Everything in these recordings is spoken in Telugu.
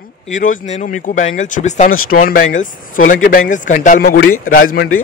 ఈ రోజు నేను మీకు బ్యాంగిల్స్ చూపిస్తాను. స్టోన్ బ్యాంగిల్స్, సోలంకి బ్యాంగిల్స్, గంటాలమగుడి, రాజమండ్రి.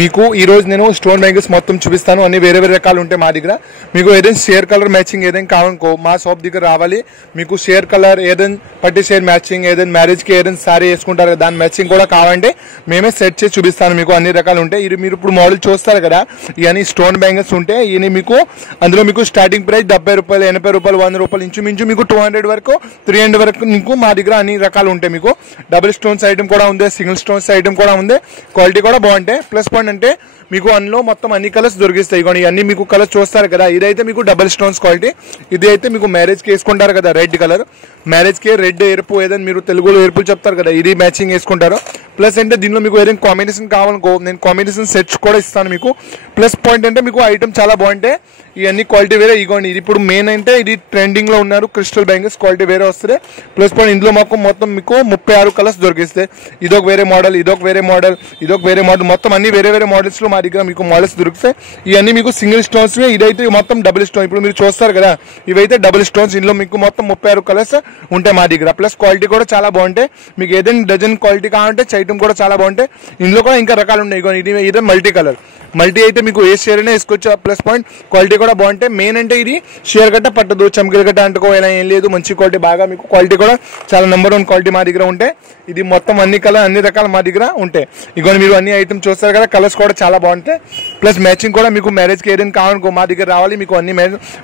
మీకు ఈ రోజు నేను స్టోన్ బ్యాంగిల్స్ మొత్తం చూపిస్తాను. అన్ని వేరే వేరే రకాలు ఉంటాయి మా దగ్గర. మీకు ఏదైనా షేర్ కలర్ మ్యాచింగ్ ఏదైనా కావాలనుకో మా షాప్ దగ్గర రావాలి. మీకు షేర్ కలర్ ఏదైనా పట్టి షేర్ మ్యాచింగ్, ఏదైనా మ్యారేజ్కి ఏదైనా సారీ వేసుకుంటారు కదా దాని మ్యాచింగ్ కూడా కావాలంటే మేమే సెట్ చేసి చూపిస్తాను. మీకు అన్ని రకాలు ఉంటాయి. ఇది మీరు ఇప్పుడు మోడల్ చూస్తారు కదా, ఇవన్నీ స్టోన్ బ్యాంగిల్స్ ఉంటాయి. ఇవన్నీ మీకు అందులో మీకు స్టార్టింగ్ ప్రైస్ 70 రూపాయలు, 80 రూపాయలు, 100 రూపాయలు, ఇంచుమించు మీకు 200 వరకు, 300 వరకు మీకు మా దగ్గర అన్ని రకాలు ఉంటాయి. మీకు డబుల్ స్టోన్స్ ఐటమ్ కూడా ఉంది, సింగిల్ స్టోన్స్ ఐటమ్ కూడా ఉంది. క్వాలిటీ కూడా బాగుంటాయి. ప్లస్ పాయింట్ అంటే మీకు అందులో మొత్తం అన్ని కలర్స్ దొరికిస్తాయి. ఇవన్నీ మీకు కలర్స్ చూస్తారు కదా, ఇదైతే మీకు డబుల్ స్టోన్స్ క్వాలిటీ. ఇది అయితే మీకు మ్యారేజ్కి వేసుకుంటారు కదా, రెడ్ కలర్ మ్యారేజ్కి రెడ్ ఎరుపు ఏదైనా మీరు తెలుగులో ఎరుపులు చెప్తారు కదా, ఇది మ్యాచింగ్ వేసుకుంటారు. ప్లస్ అంటే దీనిలో మీకు ఏదైనా కాంబినేషన్ కావాలనుకో నేను కాంబినేషన్ సెట్స్ కూడా ఇస్తాను మీకు. ప్లస్ పాయింట్ అంటే మీకు ఐటమ్ చాలా బాగుంటాయి. ఇవన్నీ క్వాలిటీ వేరే. ఇగోండి ఇది ఇప్పుడు మెయిన్ అంటే ఇది ట్రెండింగ్ లో ఉన్నారు క్రిస్టల్ బ్యాంగిల్స్, క్వాలిటీ వేరే వస్తుంది. ప్లస్ పాయింట్ ఇందులో మాకు మొత్తం మీకు 36 కలర్స్ దొరికిస్తాయి. ఇదొక వేరే మోడల్, ఇదొక వేరే మోడల్, ఇదొక వేరే మోడల్, మొత్తం అన్ని వేరే వేరే మోడల్స్ లో మా దగ్గర మీకు మోడల్స్ దొరుకుతాయి. ఇవన్నీ మీకు సింగిల్ స్టోన్స్, ఇదైతే మొత్తం డబుల్ స్టోన్. ఇప్పుడు మీరు చూస్తారు కదా, ఇవైతే డబుల్ స్టోన్స్. ఇందులో మీకు మొత్తం 36 కలర్స్ ఉంటాయి మా దగ్గర. ప్లస్ క్వాలిటీ కూడా చాలా బాగుంటాయి. మీకు ఏదైనా డజన్ క్వాలిటీ కావాలంటే చైటం కూడా చాలా బాగుంటాయి. ఇందులో కూడా ఇంకా రకాలు ఉన్నాయి. ఇది మల్టీ కలర్, మల్టీ అయితే మీకు ఏ షేర్ అయినా వేసుకోవచ్చు. ప్లస్ పాయింట్ క్వాలిటీ కూడా బాగుంటాయి. మెయిన్ అంటే ఇది షేర్ గట్ట పట్టదు, చమ్కిల గట్ట అంటుకోవాలా ఏం లేదు. మంచి క్వాలిటీ, బాగా మీకు క్వాలిటీ కూడా చాలా నెంబర్ 1 క్వాలిటీ మా దగ్గర ఉంటాయి. ఇది మొత్తం అన్ని కలర్, అన్ని రకాలు మా దగ్గర ఉంటాయి. ఇగో మీరు అన్ని ఐటమ్ చూస్తారు కదా, కలర్స్ కూడా చాలా బాగుంటాయి. ప్లస్ మ్యాచింగ్ కూడా మీకు మ్యారేజ్కి ఏదైనా కావాలనుకో మా దగ్గర రావాలి. మీకు అన్ని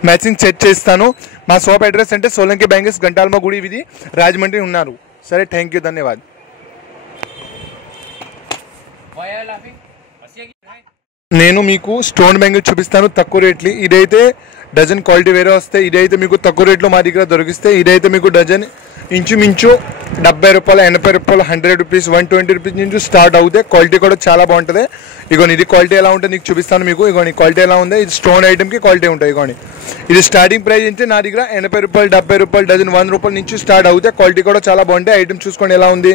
మ్యాచింగ్ సెట్ చేస్తాను. మా షాప్ అడ్రస్ అంటే సోలంకి బ్యాంగిల్స్, గంటాలమగుడి, ఇది రాజమండ్రి ఉన్నారు. సరే, థ్యాంక్ యూ, ధన్యవాదాలు. నేను మీకు స్టోన్ బ్యాంగిల్ చూపిస్తాను తక్కువ రేట్లు. ఇదైతే డజన్ క్వాలిటీ వేరే వస్తాయి. ఇదైతే మీకు తక్కువ రేట్లో మా దగ్గర దొరికిస్తాయి. ఇదైతే మీకు డజన్ ఇంచుమించు 70 రూపాయలు, 80 రూపాయలు, 100 రూపీస్, 120 రూపీస్ నుంచి స్టార్ట్ అవుతాయి. క్వాలిటీ కూడా చాలా బాగుంటుంది. ఇగోని ఇది క్వాలిటీ ఎలా ఉంటుంది నీకు చూపిస్తాను మీకు. ఇగోని క్వాలిటీ ఎలా ఉంది, ఇది స్టోన్ ఐటమ్కి క్వాలిటీ ఉంటుంది. ఇగోని ఇది స్టార్టింగ్ ప్రైస్ అంటే నా దగ్గర 80 రూపాయలు, 70 రూపాయలు డజన్, 100 రూపాయల నుంచి స్టార్ట్ అవుతాయి. క్వాలిటీ కూడా చాలా బాగుంటాయి. ఐటమ్ చూసుకోండి ఎలా ఉంది.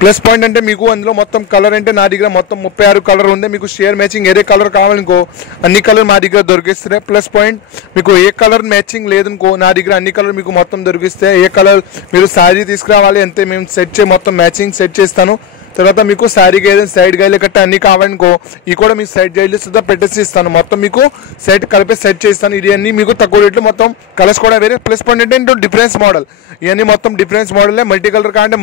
ప్లస్ పాయింట్ అంటే మీకు అందులో మొత్తం కలర్ అంటే నా దగ్గర మొత్తం 36 కలర్ ఉంది. మీకు షేర్ మ్యాచింగ్ ఏదే కలర్ కావాలనుకో అన్ని కలర్ మా దగ్గర దొరికిస్తాయి. ప్లస్ పాయింట్ మీకు ఏ కలర్ మ్యాచింగ్ లేదనుకో నా దగ్గర అన్ని కలర్ మీకు మొత్తం దొరికిస్తాయి. ఏ కలర్ మీరు శారీ తీసుకురావాలి అంతే, మేము సెట్ చేసి మొత్తం మ్యాచింగ్ సెట్ చేస్తాను. తర్వాత మీకు శారీకి ఏదైనా సైడ్ గైలు కట్ట అన్ని కావాలనుకో ఇవి కూడా మీకు సైడ్ గైలు సుద్ధా పెట్టేసి ఇస్తాను. మొత్తం మీకు సెట్ కలిపి సెట్ చేస్తాను. ఇది అన్ని మీకు తక్కువ రేట్లు, మొత్తం కలర్స్ కూడా వేరే. ప్లస్ పాయింట్ అంటే డిఫరెన్స్ మోడల్, ఇవన్నీ మొత్తం డిఫరెన్స్ మోడల్. మల్టీ కలర్ కావాలంటే